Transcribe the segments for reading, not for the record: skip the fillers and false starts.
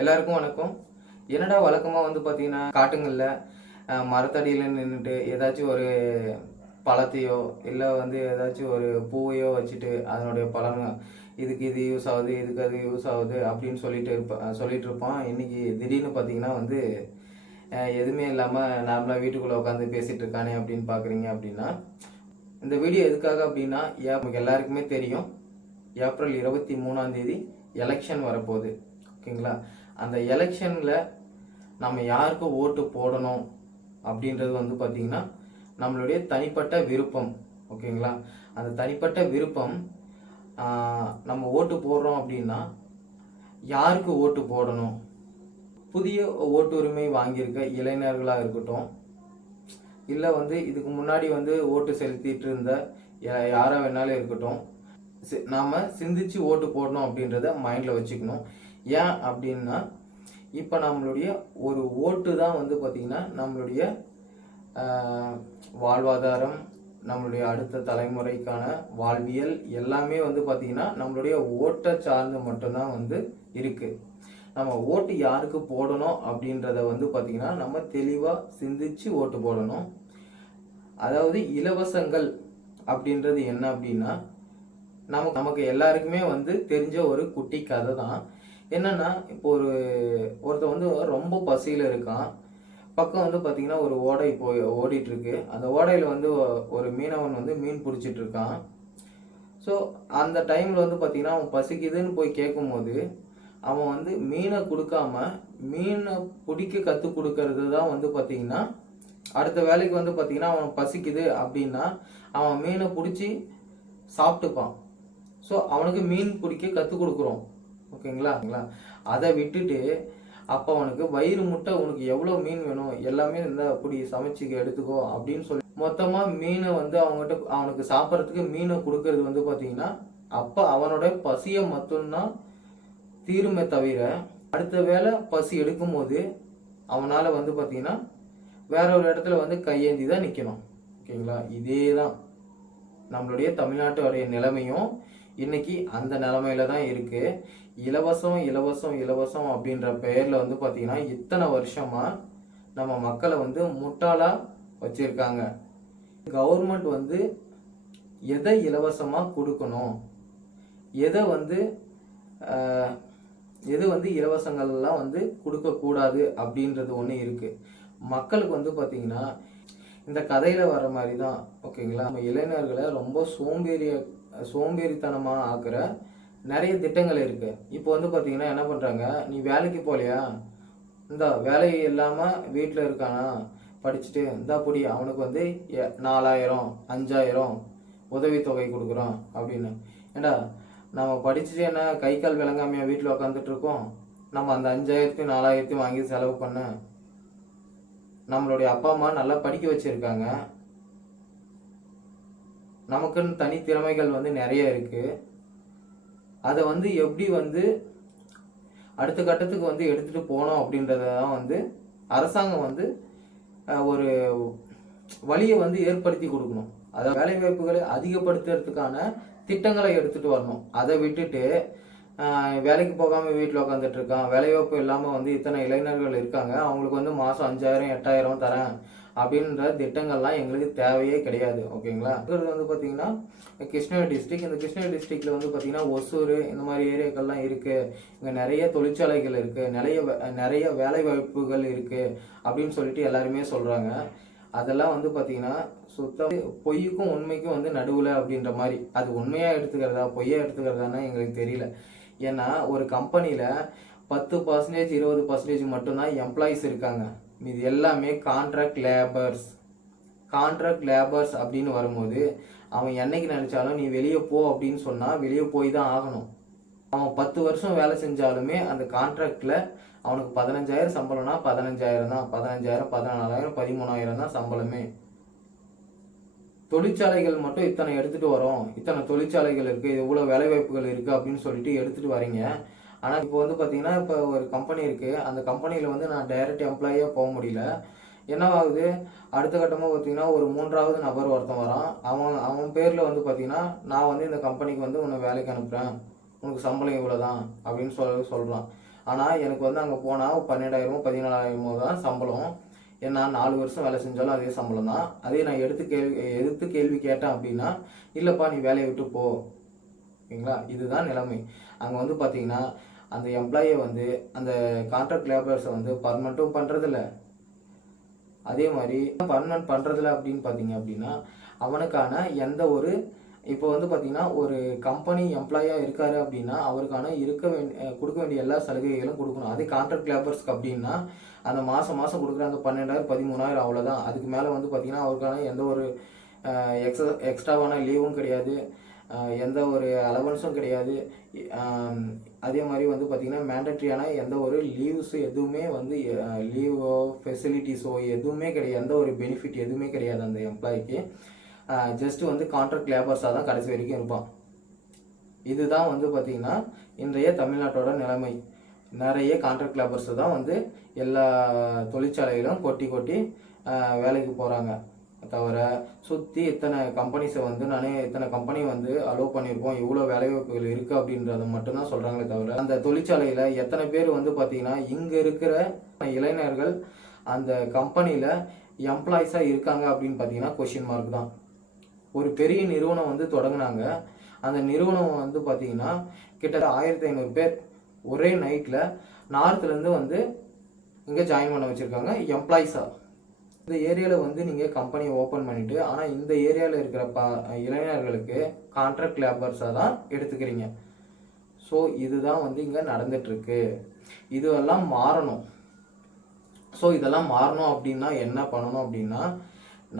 எல்லாருக்கும் வணக்கம். என்னடா வழக்கமாக வந்து பார்த்தீங்கன்னா காட்டுங்களில் மரத்தடியில் நின்றுட்டு ஏதாச்சும் ஒரு பழத்தையோ இல்லை வந்து ஏதாச்சும் ஒரு பூவையோ வச்சுட்டு அதனுடைய பலன் இதுக்கு இது யூஸ் ஆகுது, இதுக்கு அது யூஸ் ஆகுது அப்படின்னு சொல்லிட்டு இருப்பான். இன்னைக்கு திடீர்னு பார்த்தீங்கன்னா வந்து எதுவுமே இல்லாமல் நார்மலாக வீட்டுக்குள்ளே உட்காந்து பேசிகிட்டு இருக்கானே அப்படின்னு பார்க்குறீங்க அப்படின்னா, இந்த வீடியோ எதுக்காக அப்படின்னா நமக்கு எல்லாருக்குமே தெரியும், ஏப்ரல் 23 எலெக்ஷன் வரப்போகுது. ஓகேங்களா? அந்த எலெக்ஷனில் நம்ம யாருக்கு ஓட்டு போடணும் அப்படின்றது வந்து பார்த்திங்கன்னா நம்மளுடைய தனிப்பட்ட விருப்பம். ஓகேங்களா? அந்த தனிப்பட்ட விருப்பம் நம்ம ஓட்டு போடுறோம் அப்படின்னா யாருக்கு ஓட்டு போடணும்? புதிய ஓட்டு உரிமை வாங்கியிருக்க இளைஞர்களாக இருக்கட்டும், இல்லை வந்து இதுக்கு முன்னாடி வந்து ஓட்டு செலுத்திட்டு இருந்த யாராக வேணாலும் இருக்கட்டும், நாம் சிந்திச்சு ஓட்டு போடணும் அப்படின்றத மைண்டில் வச்சுக்கணும். ஏன் அப்படின்னா இப்போ நம்மளுடைய ஒரு ஓட்டு தான் வந்து பார்த்திங்கன்னா நம்மளுடைய வாழ்வாதாரம், நம்மளுடைய அடுத்த தலைமுறைக்கான வாழ்வியல் எல்லாமே வந்து பார்த்திங்கன்னா நம்மளுடைய ஓட்டை சார்ந்து மட்டும்தான் வந்து இருக்குது. நம்ம ஓட்டு யாருக்கு போடணும் அப்படின்றத வந்து பார்த்திங்கன்னா நம்ம தெளிவாக சிந்திச்சு ஓட்டு போடணும். அதாவது இலவசங்கள் அப்படின்றது என்ன அப்படின்னா நமக்கு எல்லாருக்குமே வந்து தெரிஞ்ச ஒரு குட்டி கதை தான். என்னன்னா, இப்போ ஒருத்தர் வந்து ரொம்ப பசியில் இருக்கான். பக்கம் வந்து பார்த்தீங்கன்னா ஒரு ஓடை ஓடிட்டு இருக்கு. அந்த ஓடையில் வந்து ஒரு மீனவன் வந்து மீன் பிடிச்சிட்டு இருக்கான். ஸோ அந்த டைமில் வந்து பார்த்தீங்கன்னா அவன் பசிக்குதுன்னு போய் கேட்கும்போது அவன் வந்து மீனை கொடுக்காம மீனை பிடிக்க கற்றுக் கொடுக்கறது தான் வந்து பார்த்தீங்கன்னா அடுத்த வேலைக்கு வந்து பார்த்தீங்கன்னா அவன் பசிக்குது அப்படின்னா அவன் மீனை பிடிச்சி சாப்பிட்டுப்பான். ஸோ அவனுக்கு மீன் பிடிக்க கற்றுக் கொடுக்குறோம். ஓகேங்களா? அதை விட்டுட்டு அப்போ அவனுக்கு வயிறு முட்டை உனக்கு எவ்வளோ மீன் வேணும் எல்லாமே இருந்தால் அப்படி சமைச்சிக்க எடுத்துக்கோ அப்படின்னு சொல்லி மொத்தமாக மீனை வந்து அவனுக்கு சாப்பிட்றதுக்கு மீனை கொடுக்கறது வந்து பார்த்தீங்கன்னா அப்போ அவனோட பசியை மட்டும்தான் தீருமே தவிர அடுத்த வேளை பசி எடுக்கும் போது அவனால் வந்து பார்த்தீங்கன்னா வேற ஒரு இடத்துல வந்து கையேந்தி தான் நிற்கணும். ஓகேங்களா? இதே தான் நம்மளுடைய தமிழ்நாட்டுடைய நிலைமையும் இன்னைக்கு அந்த நிலைமையில தான் இருக்கு. இலவசம் இலவசம் இலவசம் அப்படின்ற பெயர்ல வந்து பார்த்தீங்கன்னா இத்தனை வருஷமா நம்ம மக்களை வந்து முட்டாளா வச்சிருக்காங்க. கவர்மெண்ட் வந்து எதை இலவசமா கொடுக்கணும், எது வந்து இலவசங்கள்லாம் வந்து கொடுக்கக்கூடாது அப்படின்றது ஒன்று இருக்கு. மக்களுக்கு வந்து பார்த்தீங்கன்னா இந்த கதையில வர மாதிரி தான். ஓகேங்களா? நம்ம இளைஞர்களை ரொம்ப சோம்பேறித்தனமாக ஆக்குற நிறைய திட்டங்கள் இருக்கு. இப்போ வந்து பார்த்தீங்கன்னா என்ன பண்றாங்க, நீ வேலைக்கு போகலையா, இந்த வேலை இல்லாமல் வீட்டில் இருக்கானா படிச்சுட்டு இந்தா புடி அவனுக்கு வந்து 4000 5000 உதவித்தொகை கொடுக்குறோம் அப்படின்னு. ஏண்டா நம்ம படிச்சுட்டு என்ன கை கால் விளங்காமையா வீட்டில் உட்காந்துட்டு இருக்கோம்? நம்ம அந்த 5000 4000 வாங்கி செலவு பண்ண நம்மளுடைய அப்பா அம்மா நல்லா படிக்க வச்சிருக்காங்க. நமக்குன்னு தனி திறமைகள் வந்து நிறைய இருக்கு. அதை வந்து எப்படி வந்து அடுத்த கட்டத்துக்கு வந்து எடுத்துட்டு போனோம் அப்படின்றதான் வந்து அரசாங்கம் வந்து ஒரு வழியை வந்து ஏற்படுத்தி கொடுக்கணும். அதாவது வேலை வாய்ப்புகளை அதிகப்படுத்துறதுக்கான திட்டங்களை எடுத்துட்டு வரணும். அதை விட்டுட்டு வேலைக்கு போகாமல் வீட்டில் உட்காந்துட்டு இருக்கான், வேலைவாய்ப்பு இல்லாமல் வந்து இத்தனை இளைஞர்கள் இருக்காங்க, அவங்களுக்கு வந்து மாதம் 5000 8000 தரேன் அப்படின்ற திட்டங்கள்லாம் எங்களுக்கு தேவையே கிடையாது. ஓகேங்களா? இது வந்து பார்த்தீங்கன்னா கிருஷ்ணகிரி டிஸ்ட்ரிக்ட். இந்த கிருஷ்ணகிரி டிஸ்ட்ரிக்டில் வந்து பார்த்தீங்கன்னா ஒசூர் இந்த மாதிரி ஏரியாக்கள்லாம் இருக்குது. இங்கே நிறைய தொழிற்சாலைகள் இருக்குது, நிறைய வேலை வாய்ப்புகள் இருக்குது அப்படின்னு சொல்லிட்டு எல்லாருமே சொல்கிறாங்க. அதெல்லாம் வந்து பார்த்தீங்கன்னா சுத்தம் பொய்யுக்கும் உண்மைக்கும் வந்து நடுவில் அப்படின்ற மாதிரி. அது உண்மையாக எடுத்துக்கிறதா பொய்யா எடுத்துக்கிறதானா எங்களுக்கு தெரியல. ஏன்னா ஒரு கம்பெனியில் 10% 20% மட்டும்தான் எம்ப்ளாயிஸ் இருக்காங்க. இது எல்லாமே கான்ட்ராக்ட் லேபர்ஸ் அப்படின்னு வரும்போது அவன் என்னைக்கு நினைச்சாலும் நீ வெளியே போ அப்படின்னு சொன்னால் வெளியே போய் தான் ஆகணும். அவன் 10 வருஷம் வேலை செஞ்சாலுமே அந்த கான்ட்ராக்டில் அவனுக்கு 15000 சம்பளம்னா 15000 தான். 15000 14000 13000 தான் சம்பளமே. தொழிற்சாலைகள் மட்டும் இத்தனை எடுத்துட்டு வரோம், இத்தனை தொழிற்சாலைகள் இருக்கு, இவ்வளோ வேலை வாய்ப்புகள் இருக்கு அப்படின்னு சொல்லிட்டு எடுத்துட்டு வரீங்க. ஆனால் இப்போ வந்து பார்த்தீங்கன்னா இப்போ ஒரு கம்பெனி இருக்கு, அந்த கம்பெனியில் வந்து நான் டைரக்ட் எம்ப்ளாயியாக போக முடியல. என்ன ஆகுது, அடுத்த கட்டமாக பார்த்தீங்கன்னா ஒரு 3வது நபர் ஒருத்தன் வரான். அவன் பேரில் வந்து பார்த்தீங்கன்னா நான் வந்து இந்த கம்பெனிக்கு வந்து உன்னை வேலைக்கு அனுப்புகிறேன், உனக்கு சம்பளம் இவ்வளோ தான் அப்படின்னு சொல்கிறான். ஆனால் எனக்கு வந்து அங்கே போனால் 12,000 14,000 தான் சம்பளம். ஏன்னா 4 வருஷம் வேலை செஞ்சாலும் அதே சம்பளம் தான். அதே நான் எதிர்த்து கேள்வி கேட்டேன் அப்படின்னா, இல்லைப்பா நீ வேலையை விட்டு போ. ஓகேங்களா, இதுதான் நிலைமை. அங்கே வந்து பார்த்தீங்கன்னா அந்த எம்ப்ளாயை வந்து அந்த கான்ட்ராக்ட் லேபர்ஸை வந்து பர்மனெண்ட்டும் பண்ணுறதில்ல, அதே மாதிரி பர்மனெண்ட் பண்ணுறதில்ல அப்படின்னு பார்த்தீங்க அப்படின்னா அவனுக்கான எந்த ஒரு இப்போ வந்து பார்த்தீங்கன்னா ஒரு கம்பெனி எம்ப்ளாயாக இருக்காரு அப்படின்னா அவருக்கான கொடுக்க வேண்டிய எல்லா சலுகைகளும் கொடுக்கணும். அதே கான்ட்ராக்ட் லேபர்ஸ்க்கு அப்படின்னா அந்த மாதம் கொடுக்குற அந்த 12,000 13,000 அவ்வளோதான். அதுக்கு மேலே வந்து பார்த்தீங்கன்னா அவருக்கான எந்த ஒரு எக்ஸ்ட்ராவான லீவும் கிடையாது, எந்த ஒரு அலவன்ஸும் கிடையாது. அதே மாதிரி வந்து பார்த்திங்கன்னா மேண்டட்ரியான எந்த ஒரு லீவ்ஸு எதுவுமே வந்து லீவோ ஃபெசிலிட்டிஸோ எதுவுமே கிடையாது, எந்த ஒரு பெனிஃபிட் எதுவுமே கிடையாது அந்த எம்ப்ளாய்க்கு. ஜஸ்ட்டு வந்து கான்ட்ராக்ட் லேபர்ஸாக தான் கடைசி வரைக்கும் இருப்பான். இதுதான் வந்து பார்த்திங்கன்னா இன்றைய தமிழ்நாட்டோட நிலைமை. நிறைய கான்ட்ராக்ட் லேபர்ஸ் தான் வந்து எல்லா தொழிற்சாலைகளும் கொட்டி வேலைக்கு போகிறாங்க. தவிர சுற்றி இத்தனை கம்பெனிஸை வந்து இத்தனை கம்பெனி வந்து அலோவ் பண்ணியிருக்கோம், இவ்வளோ வேலைவாய்ப்புகள் இருக்குது அப்படின்றத மட்டும்தான் சொல்கிறாங்களே தவிர அந்த தொழிற்சாலையில் எத்தனை பேர் வந்து பார்த்திங்கன்னா இங்கே இருக்கிற இளைஞர்கள் அந்த கம்பெனியில் எம்ப்ளாயிஸாக இருக்காங்க அப்படின்னு பார்த்தீங்கன்னா கொஷின் மார்க் தான். ஒரு பெரிய நிறுவனம் வந்து தொடங்கினாங்க. அந்த நிறுவனம் வந்து பார்த்தீங்கன்னா கிட்டத்தட்ட 1,500 பேர் ஒரே நைட்டில் நார்த்லேருந்து வந்து இங்கே ஜாயின் பண்ண வச்சுருக்காங்க எம்ப்ளாயிஸாக. இந்த ஏரியாவில் வந்து நீங்கள் கம்பெனியை ஓப்பன் பண்ணிவிட்டு ஆனால் இந்த ஏரியாவில் இருக்கிற இளைஞர்களுக்கு கான்ட்ராக்ட் லேபர்ஸாக தான் எடுத்துக்கிறீங்க. ஸோ இதுதான் வந்து இங்கே நடந்துகிட்ருக்கு. இதெல்லாம் மாறணும். ஸோ இதெல்லாம் மாறணும் அப்படின்னா என்ன பண்ணணும் அப்படின்னா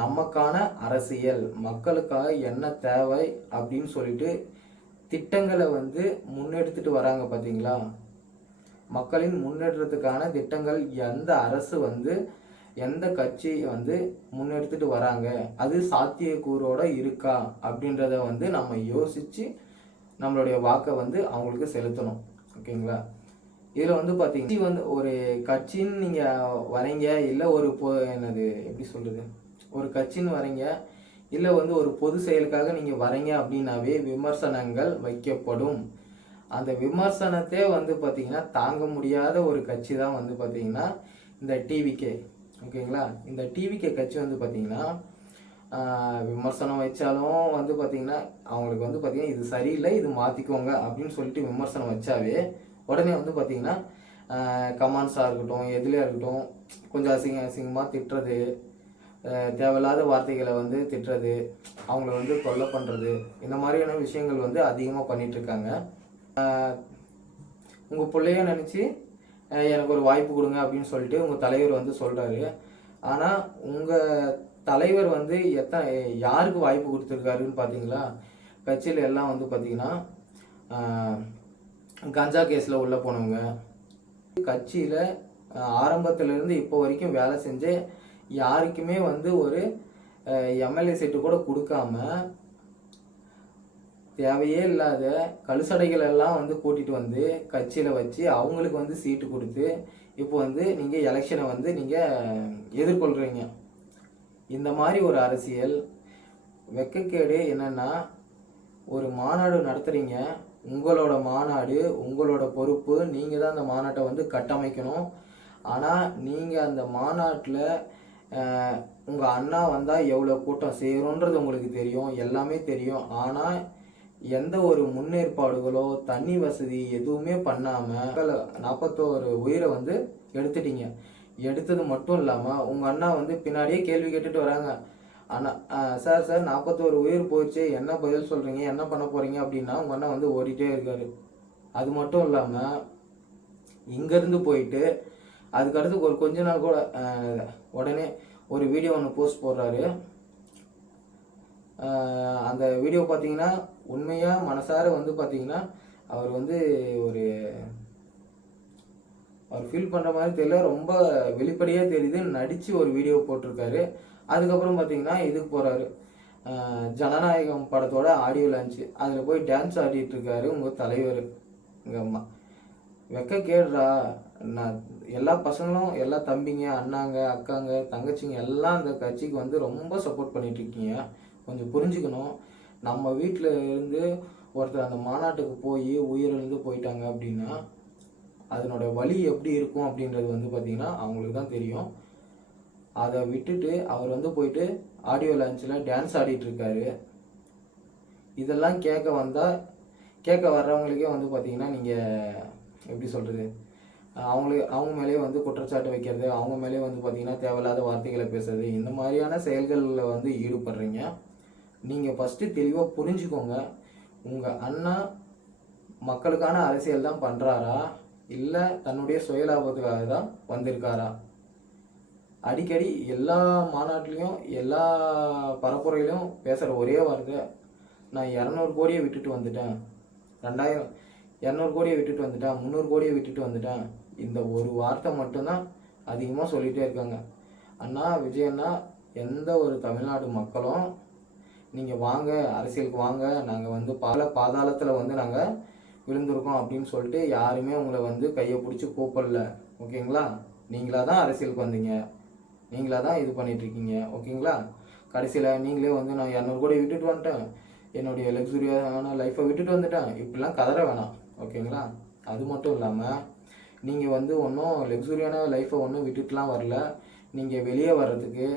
நமக்கான அரசியல் மக்களுக்காக என்ன தேவை அப்படின்னு சொல்லிட்டு திட்டங்களை வந்து முன்னெடுத்துட்டு வராங்க பார்த்தீங்களா. மக்களின் முன்னேற்றத்துக்கான திட்டங்கள் எந்த அரசு வந்து எந்த கட்சி வந்து முன்னெடுத்துட்டு வராங்க, அது சாத்தியக்கூறோட இருக்கா அப்படின்றத வந்து நம்ம யோசித்து நம்மளுடைய வாக்கை வந்து அவங்களுக்கு செலுத்தணும். ஓகேங்களா. இதில் வந்து பார்த்தீங்கன்னா வந்து ஒரு கட்சின்னு நீங்கள் வரீங்க, இல்லை ஒரு எப்படி சொல்கிறது, ஒரு கட்சின்னு வரீங்க, இல்லை வந்து ஒரு பொது செயலுக்காக நீங்கள் வரீங்க அப்படின்னாவே விமர்சனங்கள் வைக்கப்படும். அந்த விமர்சனத்தை வந்து பார்த்திங்கன்னா தாங்க முடியாத ஒரு கட்சி தான் வந்து பார்த்திங்கன்னா இந்த டிவிகே. ஓகேங்களா. இந்த டிவிகே கட்சி வந்து பார்த்திங்கன்னா விமர்சனம் வச்சாலும் வந்து பார்த்திங்கன்னா அவங்களுக்கு வந்து பார்த்திங்கன்னா இது சரியில்லை, இது மாற்றிக்கோங்க அப்படின்னு சொல்லிட்டு விமர்சனம் வச்சாவே உடனே வந்து பார்த்திங்கன்னா கமெண்ட்ஸாக இருக்கட்டும் எதுலையாக இருக்கட்டும் கொஞ்சம் அசிங்கமாக திட்டுறது, தேவையில்லாத வார்த்தைகளை வந்து திட்டுறது, அவங்கள வந்து தொல்லை பண்ணுறது, இந்த மாதிரியான விஷயங்கள் வந்து அதிகமாக பண்ணிகிட்ருக்காங்க. உங்கள் பிள்ளைய நினச்சி எனக்கு ஒரு வாய்ப்பு கொடுங்க அப்படின்னு சொல்லிட்டு உங்கள் தலைவர் வந்து சொல்கிறாரு. ஆனால் உங்கள் தலைவர் வந்து யாருக்கு வாய்ப்பு கொடுத்துருக்காருன்னு பார்த்தீங்களா, கட்சியில் எல்லாம் வந்து பார்த்திங்கன்னா கஞ்சா கேஸில் உள்ளே போனவங்க, கட்சியில் ஆரம்பத்திலேருந்து இப்போ வரைக்கும் வேலை செஞ்சு யாருக்குமே வந்து ஒரு எம்எல்ஏ சீட்டு கூட கொடுக்காம தேவையே இல்லாத கழுசடைகள் எல்லாம் வந்து கூட்டிகிட்டு வந்து கட்சியில் வச்சு அவங்களுக்கு வந்து சீட்டு கொடுத்து இப்போ வந்து நீங்கள் எலெக்ஷனை வந்து நீங்கள் எதிர்கொள்கிறீங்க. இந்த மாதிரி ஒரு அரசியல் வெட்கக்கேடு. என்னென்னா ஒரு மாநாடு நடத்துகிறீங்க, உங்களோட மாநாடு உங்களோட பொறுப்பு, நீங்கள் தான் அந்த மாநாட்டை வந்து கட்டமைக்கணும். ஆனால் நீங்கள் அந்த மாநாட்டில் உங்கள் அண்ணா வந்தால் எவ்வளோ கூட்டம் சேரும்ன்றது உங்களுக்கு தெரியும், எல்லாமே தெரியும். ஆனால் எந்த ஒரு முன்னேற்பாடுகளோ தண்ணி வசதி எதுவுமே பண்ணாமல் 41 உயிரை வந்து எடுத்துட்டீங்க. எடுத்தது மட்டும் இல்லாமல் உங்கள் அண்ணா வந்து பின்னாடியே கேள்வி கேட்டுட்டு வராங்க. அண்ணா சார் 41 உயிர் போயிடுச்சு, என்ன பதில் சொல்கிறீங்க, என்ன பண்ண போகிறீங்க அப்படின்னா உங்கள் அண்ணா வந்து ஓடிட்டே இருக்காரு. அது மட்டும் இல்லாமல் இங்கேருந்து போயிட்டு அதுக்கடுத்து ஒரு கொஞ்ச நாள் கூட உடனே ஒரு வீடியோ ஒன்று போஸ்ட் போடுறாரு. அந்த வீடியோ பார்த்தீங்கன்னா உண்மையாக மனசார வந்து பார்த்தீங்கன்னா அவர் வந்து அவர் ஃபீல் பண்ணுற மாதிரி தெரியல, ரொம்ப வெளிப்படையாக தெரியுது, நடித்து ஒரு வீடியோ போட்டிருக்காரு. அதுக்கப்புறம் பார்த்தீங்கன்னா இதுக்கு போகிறாரு, ஜனநாயகம் படத்தோட ஆடியோ லான்ச்சு, அதில் போய் டான்ஸ் ஆடிட்டு இருக்காரு உங்கள் தலைவர். எங்கள் அம்மா வெக்க கேடுறா. நான் எல்லா பசங்களும் எல்லா தம்பிங்க அண்ணாங்க அக்காங்க தங்கச்சிங்க எல்லாம் அந்த கட்சிக்கு வந்து ரொம்ப சப்போர்ட் பண்ணிகிட்ருக்கீங்க. கொஞ்சம் புரிஞ்சுக்கணும். நம்ம வீட்டில் இருந்து ஒருத்தர் அந்த மாநாட்டுக்கு போய் உயிரிழந்து போயிட்டாங்க அப்படின்னா அதனோட வலி எப்படி இருக்கும் அப்படின்றது வந்து பார்த்திங்கன்னா அவங்களுக்கு தான் தெரியும். அதை விட்டுட்டு அவர் வந்து போயிட்டு ஆடியோ லான்ச்சில் டான்ஸ் ஆடிட்டுருக்காரு. இதெல்லாம் கேட்க வர்றவங்களுக்கே வந்து பார்த்திங்கன்னா நீங்கள் எப்படி சொல்கிறது, அவங்க மேலேயே வந்து குற்றச்சாட்டு வைக்கிறது, அவங்க மேலேயே வந்து பார்த்திங்கன்னா தேவையில்லாத வார்த்தைகளை பேசுறது, இந்த மாதிரியான செயல்களில் வந்து ஈடுபடுறீங்க. நீங்கள் ஃபஸ்ட்டு தெளிவாக புரிஞ்சுக்கோங்க, உங்கள் அண்ணா மக்களுக்கான அரசியல் தான் பண்ணுறாரா இல்லை தன்னுடைய சுயலாபத்துக்காக தான் வந்திருக்காரா? அடிக்கடி எல்லா மாநாட்டிலையும் எல்லா பரப்புரையிலும் பேசுகிற ஒரே வார்த்தை, நான் 200 கோடியை விட்டுட்டு வந்துட்டேன், 200 கோடியை விட்டுட்டு வந்துட்டேன், 300 கோடியை விட்டுட்டு வந்துட்டேன். இந்த ஒரு வார்த்தை மட்டும்தான் அதிகமாக சொல்லிகிட்டே இருக்காங்க. அண்ணா விஜய் அண்ணா, எந்த ஒரு தமிழ்நாடு மக்களும் நீங்கள் வாங்க, அரசியலுக்கு வாங்க, நாங்கள் வந்து பல பாதாளத்தில் வந்து நாங்கள் விழுந்திருக்கோம் அப்படின்னு சொல்லிட்டு யாருமே உங்களை வந்து கையை பிடிச்சி கூப்பிடல. ஓகேங்களா? நீங்களாக தான் அரசியலுக்கு வந்தீங்க, நீங்களாக தான் இது பண்ணிகிட்ருக்கீங்க. ஓகேங்களா? கடைசியில் நீங்களே வந்து நான் 200 கோடி விட்டுட்டு வந்துட்டேன், என்னுடைய லக்ஸுரியான லைஃப்பை விட்டுட்டு வந்துட்டேன், இப்படிலாம் கதற வேணாம். ஓகேங்களா? அது மட்டும் இல்லாமல் நீங்கள் வந்து ஒன்றும் லக்ஸுரியான லைஃப்பை ஒன்றும் விட்டுட்டுலாம் வரல. நீங்கள் வெளியே வர்றதுக்கு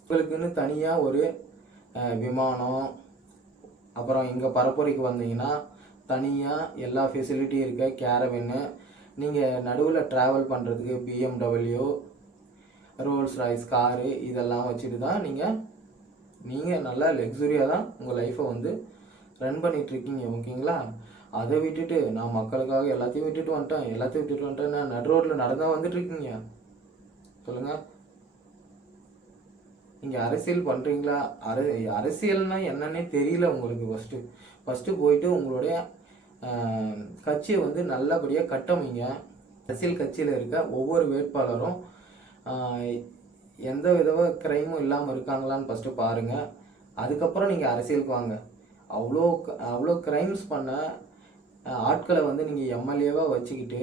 உங்களுக்குன்னு தனியாக ஒரு விமானம், அப்புறம் இங்கே பரப்புரைக்கு வந்தீங்கன்னா தனியாக எல்லா ஃபெசிலிட்டியும் இருக்க கேரவன்னு, நீங்கள் நடுவில் ட்ராவல் பண்ணுறதுக்கு BMW, ரோல்ஸ் ராய்ஸ் காரு இதெல்லாம் வச்சுட்டு தான் நீங்கள் நல்லா லக்ஸுரியாக தான் உங்கள் லைஃப்பை வந்து ரன் பண்ணிகிட்ருக்கீங்க. ஓகேங்களா? அதை விட்டுட்டு நான் மக்களுக்காக எல்லாத்தையும் விட்டுட்டு வந்துட்டேன் நான் நடு ரோட்டில் நடந்தால் வந்துட்டுருக்கீங்க. சொல்லுங்கள், நீங்கள் அரசியல் பண்ணுறீங்களா? அரசியல்னா என்னன்னே தெரியல உங்களுக்கு. ஃபஸ்ட்டு போயிட்டு உங்களுடைய கட்சியை வந்து நல்லபடியாக கட்டமைங்க. அரசியல் கட்சியில் இருக்க ஒவ்வொரு வேட்பாளரும் எந்த வித கிரைமும் இல்லாமல் இருக்காங்களான்னு ஃபஸ்ட்டு பாருங்கள். அதுக்கப்புறம் நீங்கள் அரசியலுக்கு வாங்க. அவ்வளோ கிரைம்ஸ் பண்ண ஆட்களை வந்து நீங்கள் எம்எல்ஏவாக வச்சுக்கிட்டு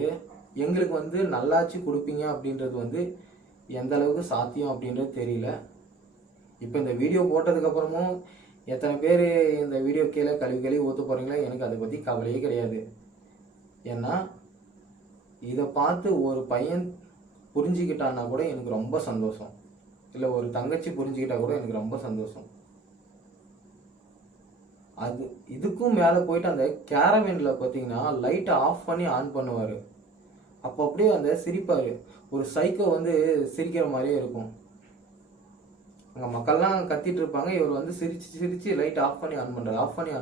எங்களுக்கு வந்து நல்லாட்சி கொடுப்பீங்க அப்படின்றது வந்து எந்த அளவுக்கு சாத்தியம் அப்படின்றது தெரியல. இப்போ இந்த வீடியோ போட்டதுக்கப்புறமும் எத்தனை பேர் இந்த வீடியோ கீழே கழுவி ஊற்ற போகிறீங்களா, எனக்கு அதை பற்றி கவலையே கிடையாது. ஏன்னா இதை பார்த்து ஒரு பையன் புரிஞ்சுக்கிட்டான்னா கூட எனக்கு ரொம்ப சந்தோஷம், இல்லை ஒரு தங்கச்சி புரிஞ்சுக்கிட்டா கூட எனக்கு ரொம்ப சந்தோஷம். அது இதுக்கும் மேலே போயிட்டு அந்த கேரவனில் பார்த்தீங்கன்னா லைட்டை ஆஃப் பண்ணி ஆன் பண்ணுவார். அப்போ அப்படியே அந்த சிரிப்பார், ஒரு சைக்கோ வந்து சிரிக்கிற மாதிரியே இருக்கும். அங்கே மக்கள்லாம் கத்திட்டு இருப்பாங்க, இவர் வந்து சிரித்து லைட் ஆஃப் பண்ணி ஆன்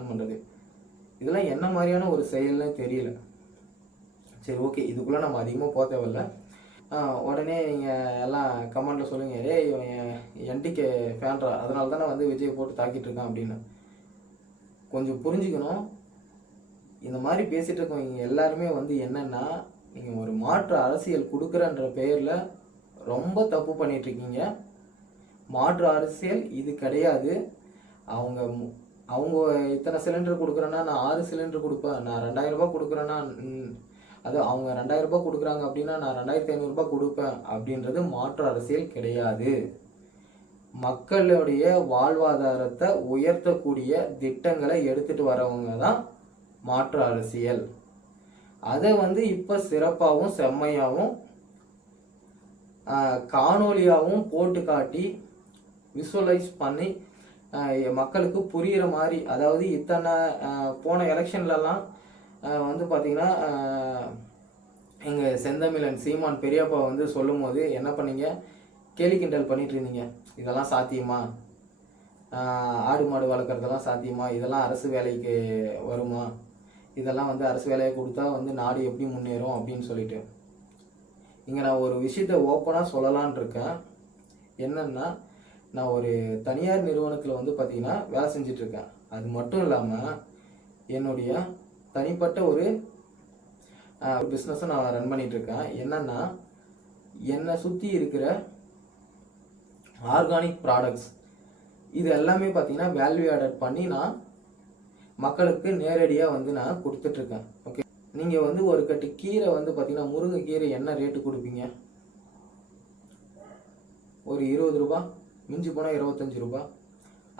பண்ணுறது. இதெல்லாம் என்ன மாதிரியான ஒரு செயல்னு தெரியல. சரி, ஓகே, இதுக்குள்ளே நம்ம அதிகமாக போக தேவையில்ல. உடனே நீங்கள் எல்லாம் கமெண்டில் சொல்லுங்கள், என்டிகே ஃபேன்ரா, அதனால தானே வந்து விஜய் போட்டு தாக்கிட்டு இருக்கான் அப்படின்னு. கொஞ்சம் புரிஞ்சுக்கணும். இந்த மாதிரி பேசிகிட்டு இருக்கவங்க எல்லாருமே வந்து என்னென்னா, நீங்கள் ஒரு மாற்று அரசியல் கொடுக்குறன்ற பெயரில் ரொம்ப தப்பு பண்ணிகிட்ருக்கீங்க. மாற்று அரசியல் இது கிடையாது. அவங்க இத்தனை சிலிண்டர் கொடுக்குறேன்னா நான் 6 சிலிண்டர் கொடுப்பேன், நான் 2000 ரூபாய் கொடுக்குறேன்னா அது அவங்க 2000 ரூபாய் கொடுக்குறாங்க அப்படின்னா நான் 2500 ரூபாய் கொடுப்பேன் அப்படின்றது மாற்று அரசியல் கிடையாது. மக்களுடைய வாழ்வாதாரத்தை உயர்த்தக்கூடிய திட்டங்களை எடுத்துட்டு வரவங்க தான் மாற்று அரசியல். அதை வந்து இப்போ சிறப்பாகவும் செம்மையாகவும் காணொலியாகவும் போட்டு காட்டி விசுவலைஸ் பண்ணி மக்களுக்கு புரிகிற மாதிரி, அதாவது இத்தனை போன எலெக்ஷன்லலாம் வந்து பார்த்திங்கன்னா எங்கள் செந்தமிழன் சீமான் பெரியப்பா வந்து சொல்லும் போது என்ன பண்ணீங்க, கேலி கிண்டல் பண்ணிட்டு இருந்தீங்க. இதெல்லாம் சாத்தியமா, ஆடு மாடு வளர்க்குறதெல்லாம் சாத்தியமா, இதெல்லாம் அரசு வேலைக்கு வருமா, இதெல்லாம் வந்து அரசு வேலையை கொடுத்தா வந்து நாடு எப்படி முன்னேறும் அப்படின்னு சொல்லிட்டு. இங்கே நான் ஒரு விஷயத்தை ஓப்பனாக சொல்லலான் இருக்கேன். என்னென்னா, நான் ஒரு தனியார் நிறுவனத்தில் வந்து பார்த்திங்கன்னா வேலை செஞ்சிட்ருக்கேன். அது மட்டும் இல்லாமல் என்னுடைய தனிப்பட்ட ஒரு பிஸ்னஸை நான் ரன் பண்ணிகிட்ருக்கேன். என்னென்னா, என்னை சுற்றி இருக்கிற ஆர்கானிக் ப்ராடக்ட்ஸ் இது எல்லாமே பார்த்திங்கன்னா வேல்யூ ஆடட் பண்ணி நான் மக்களுக்கு நேரடியாக வந்து நான் கொடுத்துட்ருக்கேன். ஓகே, நீங்கள் வந்து ஒரு கட்டு கீரை வந்து பார்த்திங்கன்னா முருங்கைக்கீரை என்ன ரேட்டு கொடுப்பீங்க? ஒரு 20 ரூபா, மிஞ்சி போனால் 25 ரூபா.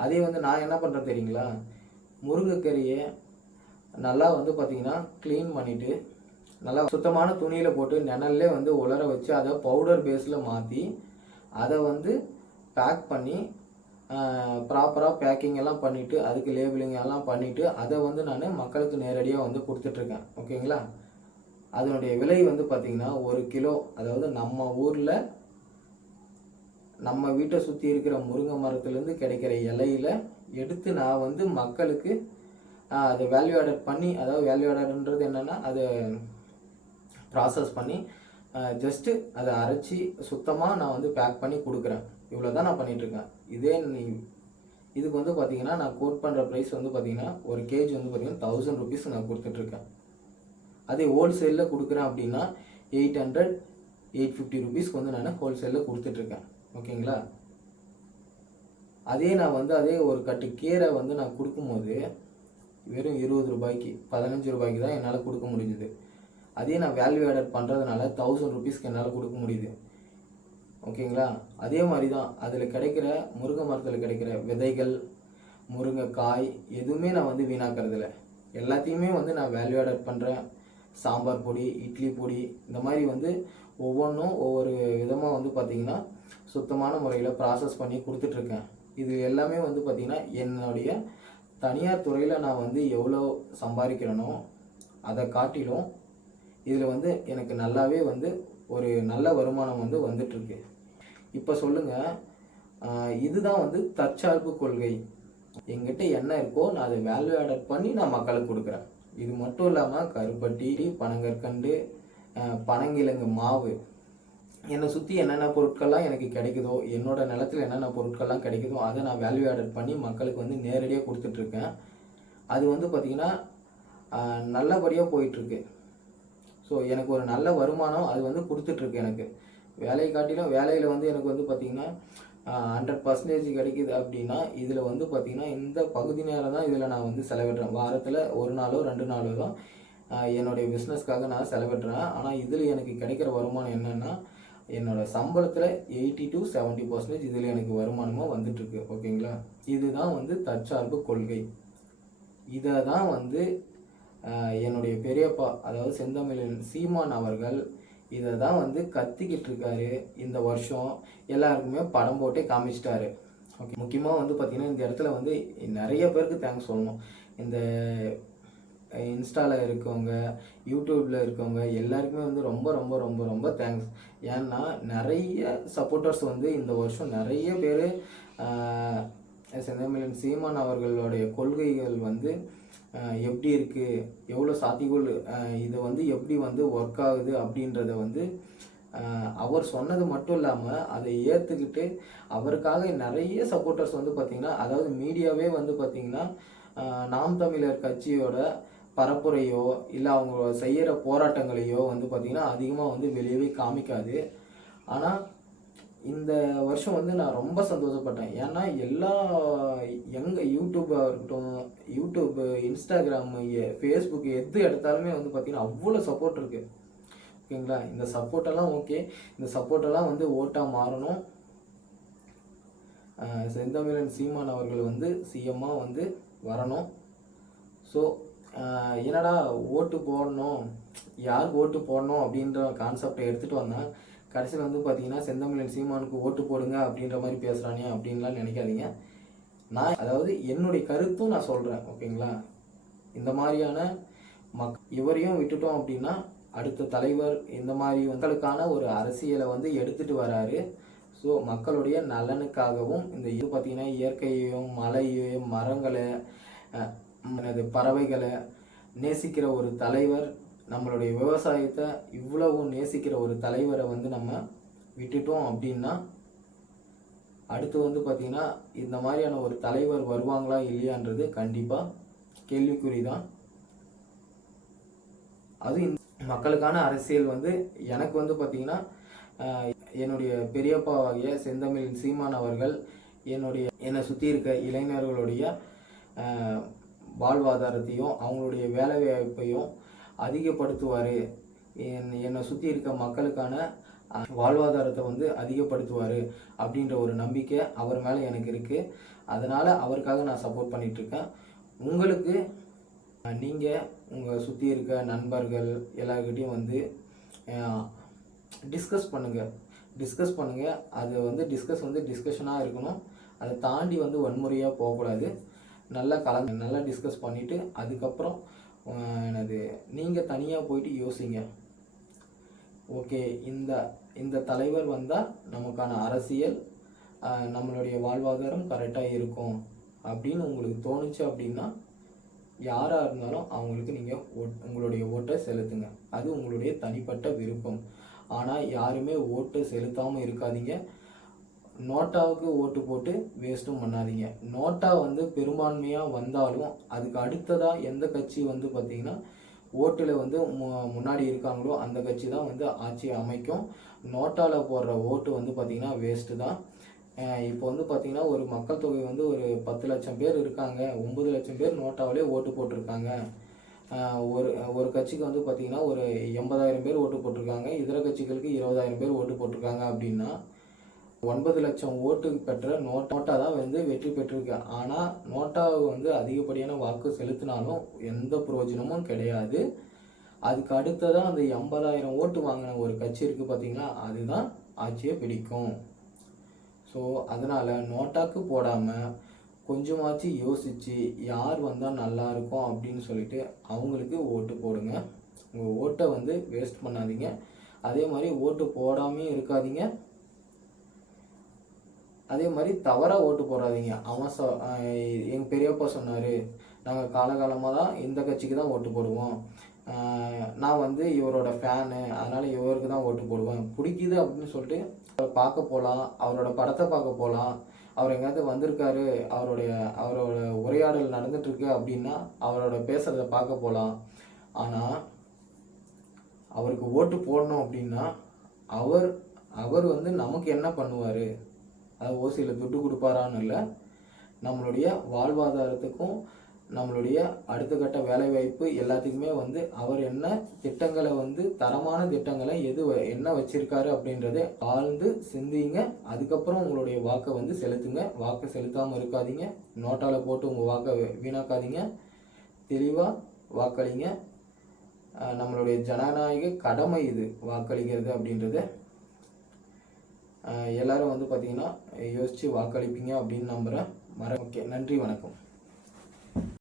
அதே வந்து நான் என்ன பண்ணுறேன் தெரியுங்களா, முருங்கைக்கீரையை நல்லா வந்து பார்த்திங்கன்னா க்ளீன் பண்ணிவிட்டு நல்லா சுத்தமான துணியில் போட்டு நிழல்லே வந்து உலர வச்சு அதை பவுடர் பேஸில் மாற்றி அதை வந்து பேக் பண்ணி ப்ராப்பராக பேக்கிங் எல்லாம் பண்ணிவிட்டு அதுக்கு லேபிளிங் எல்லாம் பண்ணிவிட்டு அதை வந்து நான் மக்களுக்கு நேரடியாக வந்து கொடுத்துட்ருக்கேன். ஓகேங்களா? அதனுடைய விலை வந்து பார்த்திங்கன்னா 1 கிலோ, அதாவது நம்ம ஊரில் நம்ம வீட்டை சுற்றி இருக்கிற முருங்கை மரத்துலேருந்து கிடைக்கிற இலையில் எடுத்து நான் வந்து மக்களுக்கு அதை வேல்யூ ஆடட் பண்ணி, அதாவது வேல்யூ ஆடட்ன்றது என்னென்னா அதை ப்ராசஸ் பண்ணி ஜஸ்ட்டு அதை அரைச்சி சுத்தமாக நான் வந்து பேக் பண்ணி கொடுக்குறேன். இவ்வளோ தான் நான் பண்ணிகிட்ருக்கேன். இதுக்கு வந்து பார்த்திங்கன்னா நான் கோட் பண்ணுற ப்ரைஸ் வந்து பார்த்திங்கன்னா 1 கேஜி வந்து பார்த்திங்கன்னா 1000 ருபீஸ் நான் கொடுத்துட்ருக்கேன். அதே ஹோல்சேலில் கொடுக்குறேன் அப்படின்னா 800-850 ருபீஸ்க்கு வந்து நான் ஹோல்சேலில் கொடுத்துட்ருக்கேன். ஓகேங்களா? அதே நான் வந்து அதே ஒரு கட்டு கீரை வந்து நான் கொடுக்கும்போது வெறும் 20 ரூபாய்க்கு 15 ரூபாய்க்கு தான் என்னால் கொடுக்க முடிஞ்சுது. அதே நான் வேல்யூ ஆடட் பண்ணுறதுனால 1000 ருபீஸ்க்கு என்னால் கொடுக்க முடியுது. ஓகேங்களா? அதே மாதிரி தான் அதில் கிடைக்கிற முருங்கை மரத்தில் கிடைக்கிற விதைகள், முருங்கைக்காய் எதுவுமே நான் வந்து வீணாக்கிறதில்ல. எல்லாத்தையுமே வந்து நான் வேல்யூ ஆடட் பண்ணுறேன். சாம்பார் பொடி, இட்லி பொடி, இந்த மாதிரி வந்து ஒவ்வொன்றும் ஒவ்வொரு விதமாக வந்து பார்த்திங்கன்னா சுத்தமான முறையில் ப்ராசஸ் பண்ணி கொடுத்துட்ருக்கேன். இது எல்லாமே வந்து பார்த்திங்கன்னா என்னுடைய தனியார் துறையில் நான் வந்து எவ்வளோ சம்பாதிக்கிறேனோ அதை காட்டிலும் இதில் வந்து எனக்கு நல்லாவே வந்து ஒரு நல்ல வருமானம் வந்து வந்துட்டுருக்கு. இப்போ சொல்லுங்கள், இதுதான் வந்து தற்சார்பு கொள்கை. எங்கிட்ட என்ன இருக்கோ நான் அதை வேல்யூ ஆடட் பண்ணி நான் மக்களுக்கு கொடுக்குறேன். இது மட்டும் இல்லாமல் கருப்பட்டி, பனங்கற்கண்டு, பனங்கிழங்கு மாவு, என்னை சுற்றி என்னென்ன பொருட்கள்லாம் எனக்கு கிடைக்குதோ, என்னோட நிலத்தில் என்னென்ன பொருட்கள்லாம் கிடைக்குதோ அதை நான் வேல்யூ ஆடட் பண்ணி மக்களுக்கு வந்து நேரடியாக கொடுத்துட்ருக்கேன். அது வந்து பார்த்திங்கன்னா நல்லபடியாக போயிட்டுருக்கு. ஸோ எனக்கு ஒரு நல்ல வருமானம் அது வந்து கொடுத்துட்ருக்கு. எனக்கு வேலையை காட்டிலும் வேலையில் வந்து எனக்கு வந்து பார்த்திங்கன்னா 100% கிடைக்குது அப்படின்னா இதில் வந்து பார்த்திங்கன்னா இந்த பகுதி நேரம் தான் இதில் நான் வந்து செலவிடுறேன். வாரத்தில் 1 நாளோ 2 நாளோ தான் என்னுடைய பிஸ்னஸ்க்காக நான் செலவிடுறேன். ஆனால் இதில் எனக்கு கிடைக்கிற வருமானம் என்னென்னா என்னோடய சம்பளத்தில் 80-70% இதில் எனக்கு வருமானமாக வந்துட்டுருக்கு. ஓகேங்களா? இதுதான் வந்து தற்சார்பு கொள்கை. இதை தான் வந்து என்னுடைய பெரியப்பா, அதாவது செந்தமிழன் சீமான் அவர்கள் இதை தான் வந்து கத்திக்கிட்டு இருக்காரு. இந்த வருஷம் எல்லாருக்குமே படம் போட்டே காமிச்சிட்டாரு. ஓகே, முக்கியமாக வந்து பார்த்திங்கன்னா இந்த இடத்துல வந்து நிறைய பேருக்கு தேங்க்ஸ் சொல்லணும். இந்த இன்ஸ்டாவில் இருக்கவங்க, யூடியூப்பில் இருக்கவங்க எல்லாருக்குமே வந்து ரொம்ப ரொம்ப ரொம்ப ரொம்ப தேங்க்ஸ். ஏன்னா நிறைய சப்போர்ட்டர்ஸ் வந்து இந்த வருஷம் நிறைய பேர் செந்தமிழன் சீமான் அவர்களுடைய கொள்கைகள் வந்து எப்படி இருக்குது, எவ்வளோ சாத்தியங்கள், இது வந்து எப்படி வந்து ஒர்க் ஆகுது அப்படின்றத வந்து அவர் சொன்னது மட்டும் இல்லாமல் அதை ஏற்றுக்கிட்டு அவருக்காக நிறைய சப்போர்ட்டர்ஸ் வந்து பார்த்திங்கன்னா, அதாவது மீடியாவே வந்து பார்த்திங்கன்னா நாம் தமிழர் கட்சியோட பரப்புரையோ இல்லை அவங்க செய்கிற போராட்டங்களையோ வந்து பார்த்திங்கன்னா அதிகமாக வந்து வெளியவே காமிக்காது. ஆனால் இந்த வருஷம் வந்து நான் ரொம்ப சந்தோஷப்பட்டேன். ஏன்னா எல்லா யூடியூப்பாக இருக்கட்டும், யூடியூப்பு, இன்ஸ்டாகிராமு, ஃபேஸ்புக் எது எடுத்தாலுமே வந்து பார்த்திங்கன்னா அவ்வளோ சப்போர்ட் இருக்குது. ஓகேங்களா? இந்த சப்போர்ட்டெல்லாம் ஓகே, இந்த சப்போர்ட்டெல்லாம் வந்து ஓட்டாக மாறணும். செந்தமிழன் சீமான் அவர்கள் வந்து சிஎம்மாக வந்து வரணும். ஸோ என்னடா ஓட்டு போடணும், யாருக்கு ஓட்டு போடணும் அப்படின்ற கான்செப்டை எடுத்துகிட்டு வந்தேன். கடைசியில் வந்து பார்த்தீங்கன்னா செந்தமிழன் சீமானுக்கு ஓட்டு போடுங்க அப்படின்ற மாதிரி பேசுகிறானே அப்படின்லாம் நினைக்காதீங்க. நான் அதாவது என்னுடைய கருத்தும் நான் சொல்கிறேன். ஓகேங்களா? இந்த மாதிரியான இவரையும் விட்டுட்டோம் அப்படின்னா அடுத்த தலைவர் இந்த மாதிரி மக்களுக்கான ஒரு அரசியலை வந்து எடுத்துகிட்டு வராரு. ஸோ மக்களுடைய நலனுக்காகவும் இந்த இது பார்த்திங்கன்னா இயற்கையையும் மலையையும் மரங்களை பறவைகளை நேசிக்கிற ஒரு தலைவர், நம்மளுடைய விவசாயத்தை இவ்வளவு நேசிக்கிற ஒரு தலைவரை வந்து நம்ம விட்டுட்டோம் அப்படின்னா அடுத்து வந்து பார்த்திங்கன்னா இந்த மாதிரியான ஒரு தலைவர் வருவாங்களா இல்லையான்றது கண்டிப்பாக கேள்விக்குறி தான். அது மக்களுக்கான அரசியல் வந்து எனக்கு வந்து பார்த்திங்கன்னா என்னுடைய பெரியப்பாவாகிய செந்தமிழ் சீமான் அவர்கள் என்னை சுற்றி இருக்க இளைஞர்களுடைய வாழ்வாதாரத்தையும் அவங்களுடைய வேலை வாய்ப்பையும் அதிகப்படுத்துவார். என்னை சுற்றி இருக்க மக்களுக்கான வாழ்வாதாரத்தை வந்து அதிகப்படுத்துவார் அப்படின்ற ஒரு நம்பிக்கை அவர் மேலே எனக்கு இருக்குது. அதனால் அவருக்காக நான் சப்போர்ட் பண்ணிகிட்ருக்கேன். உங்களுக்கு நீங்கள் உங்கள் சுற்றி இருக்க நண்பர்கள் எல்லாருக்கிட்டையும் வந்து டிஸ்கஸ் பண்ணுங்கள். அது வந்து டிஸ்கஷனாக இருக்கணும். அதை தாண்டி வந்து வன்முறையாக போகக்கூடாது. நல்லா டிஸ்கஸ் பண்ணிவிட்டு அதுக்கப்புறம் நீங்கள் தனியாக போயிட்டு யோசிங்க. ஓகே, இந்த தலைவர் வந்தால் நமக்கான அரசியல் நம்மளுடைய வாழ்வாதாரம் கரெக்டாக இருக்கும் அப்படின்னு உங்களுக்கு தோணுச்சு அப்படின்னா யாராக இருந்தாலும் அவங்களுக்கு நீங்கள் உங்களுடைய ஓட்டை செலுத்துங்க. அது உங்களுடைய தனிப்பட்ட விருப்பம். ஆனால் யாருமே ஓட்டு செலுத்தாமல் இருக்காதீங்க. நோட்டாவுக்கு ஓட்டு போட்டு வேஸ்ட்டும் பண்ணாதீங்க. நோட்டா வந்து பெரும்பான்மையாக வந்தாலும் அதுக்கு அடுத்ததாக எந்த கட்சி வந்து பார்த்திங்கன்னா ஓட்டில் வந்து முன்னாடி இருக்காங்களோ அந்த கட்சி தான் வந்து ஆட்சி அமைக்கும். நோட்டாவில் போடுற ஓட்டு வந்து பார்த்திங்கன்னா வேஸ்ட்டு தான். இப்போ வந்து பார்த்திங்கன்னா ஒரு மக்கள் தொகை வந்து ஒரு 10 லட்சம் பேர் இருக்காங்க. 9 லட்சம் பேர் நோட்டாவிலே ஓட்டு போட்டிருக்காங்க. ஒரு கட்சிக்கு வந்து பார்த்திங்கன்னா ஒரு 80,000 பேர் ஓட்டு போட்டிருக்காங்க. இதர கட்சிகளுக்கு 20,000 பேர் ஓட்டு போட்டிருக்காங்க அப்படின்னா 9 லட்சம் ஓட்டு பெற்ற நோட்டா தான் வந்து வெற்றி பெற்றிருக்கு. ஆனால் நோட்டாவை வந்து அதிகப்படியான வாக்கு செலுத்தினாலும் எந்த பிரயோஜனமும் கிடையாது. அதுக்கு அடுத்ததான் அந்த 80,000 ஓட்டு வாங்கின ஒரு கட்சி இருக்குது பார்த்திங்களா, அதுதான் ஆட்சியை பிடிக்கும். ஸோ அதனால் நோட்டாக்கு போடாமல் கொஞ்சமாச்சு யோசித்து யார் வந்தால் நல்லாயிருக்கும் அப்படின்னு சொல்லிட்டு அவங்களுக்கு ஓட்டு போடுங்க. உங்கள் ஓட்டை வந்து வேஸ்ட் பண்ணாதீங்க. அதே மாதிரி ஓட்டு போடாமையும் இருக்காதீங்க. அதே மாதிரி தவறாக ஓட்டு போடாதீங்க. எங்கள் பெரியப்பா சொன்னார், நாங்கள் காலகாலமாக தான் இந்த கட்சிக்கு தான் ஓட்டு போடுவோம், நான் வந்து இவரோட ஃபேனு, அதனால் இவருக்கு தான் ஓட்டு போடுவேன், பிடிக்குது அப்படின்னு சொல்லிட்டு அவரை பார்க்க போகலாம், அவரோட படத்தை பார்க்க போகலாம், அவர் எங்கேயாவது வந்திருக்காரு, அவரோட உரையாடல் நடந்துட்டுருக்கு அப்படின்னா அவரோட பேசுகிறத பார்க்க போகலாம். ஆனால் அவருக்கு ஓட்டு போடணும் அப்படின்னா அவர் வந்து நமக்கு என்ன பண்ணுவார், அது ஓசியில் துட்டு கொடுப்பாரான்னு இல்லை, நம்மளுடைய வாழ்வாதாரத்துக்கும் நம்மளுடைய அடுத்த கட்ட வேலைவாய்ப்பு எல்லாத்துக்குமே வந்து அவர் என்ன திட்டங்களை வந்து தரமான திட்டங்களை என்ன வச்சிருக்காரு அப்படின்றத ஆழ்ந்து சிந்திங்க. அதுக்கப்புறம் உங்களுடைய வாக்கை வந்து செலுத்துங்க. வாக்கை செலுத்தாமல் இருக்காதீங்க. நோட்டால் போட்டு உங்கள் வாக்கை வீணாக்காதீங்க. தெளிவாக வாக்களிங்க. நம்மளுடைய ஜனநாயக கடமை இது வாக்களிக்கிறது அப்படின்றது. எல்லாரும் வந்து பார்த்தீங்கன்னா யோசித்து வாக்களிப்பீங்க அப்படின்னு நம்புகிறேன். ஓகே, நன்றி, வணக்கம்.